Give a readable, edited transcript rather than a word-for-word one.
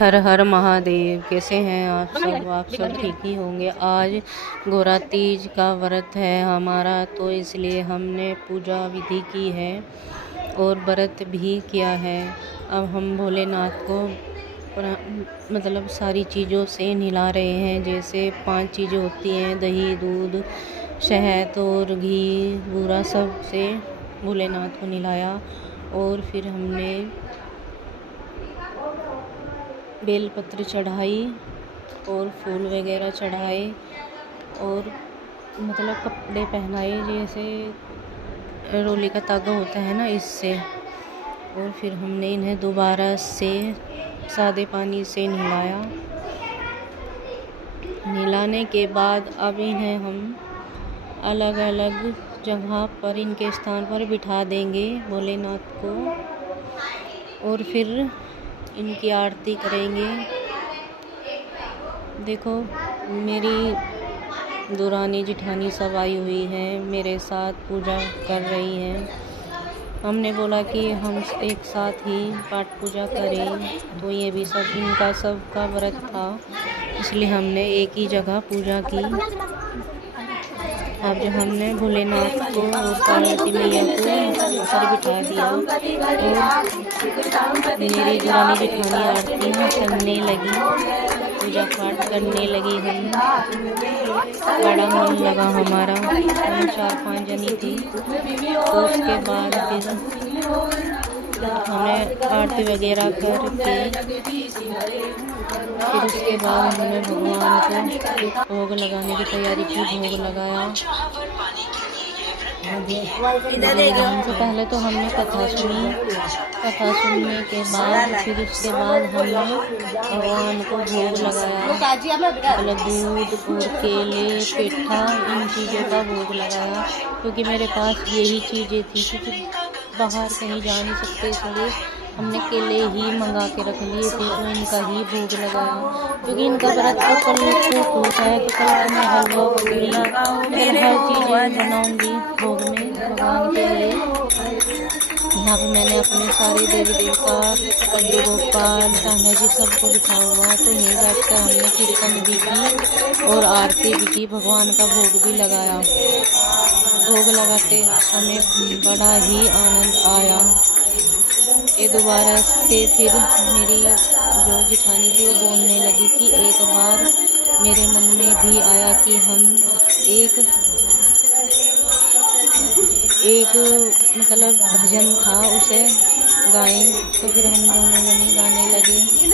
हर हर महादेव। कैसे हैं आप सब? आप सब ठीक ही होंगे। आज गोरा तीज का व्रत है हमारा, तो इसलिए हमने पूजा विधि की है और व्रत भी किया है। अब हम भोलेनाथ को मतलब सारी चीज़ों से नहला रहे हैं। जैसे 5 चीज़ें होती हैं, दही, दूध, शहद और घी, बूरा, सब से भोलेनाथ को नहलाया। और फिर हमने बेलपत्र चढ़ाई और फूल वगैरह चढ़ाए और मतलब कपड़े पहनाए, जैसे रोली का तागा होता है ना, इससे। और फिर हमने इन्हें दोबारा से सादे पानी से नहलाया। नहलाने के बाद अब इन्हें हम अलग अलग जगह पर इनके स्थान पर बिठा देंगे भोलेनाथ को, और फिर इनकी आरती करेंगे। देखो, मेरी दुरानी जिठानी सब आई हुई हैं, मेरे साथ पूजा कर रही हैं। हमने बोला कि हम एक साथ ही पाठ पूजा करें, तो ये भी सब इनका सबका व्रत था, इसलिए हमने एक ही जगह पूजा की। अब जो हमने भोलेनाथ को और पार्वती मैया को ऊपर बिठा दिया और मेरी दुरानी जिठानी आरतियाँ करने लगी, पूजा पाठ करने लगी। हम बड़ा मन लगा हमारा, हम 4-5 जनी थी। तो उसके बाद फिर हमने आरती वगैरह करके फिर उसके बाद हमने भगवान को भोग लगाने की तैयारी की। भोग लगाया। सबसे पहले तो हमने कथा सुनी। कथा सुनने के बाद फिर उसके बाद हमने भगवान को भोग लगाया। मतलब दूध और केले, पेठा, इन चीज़ों का भोग लगाया, क्योंकि मेरे पास यही चीज़ें थी, क्योंकि बाहर कहीं जा नहीं सकते, इसलिए हमने केले ही मंगा के रख लिए थे। तो इनका ही भोग लगाया, क्योंकि इनका व्रत तो कल को होता है, तो कल मैं हलवा पूरी हर चीज़ें बनाऊंगी भोग में भगवान के लिए। यहाँ पे मैंने अपने सारे देवी देवता, पंडित गोपाल, कान्हा जी सबको बिठा हुआ। तो यहीं बैठकर हमने कीर्तन भी की और आरती भी की, भगवान का भोग भी लगाया। भोग लगाते समय बड़ा ही आनंद आया। ये दोबारा से फिर मेरी जो जिठानी थी वो बोलने लगी कि एक बार मेरे मन में भी आया कि हम एक मतलब भजन था, उसे गाएं। तो फिर हम दोनों जने गाने लगे।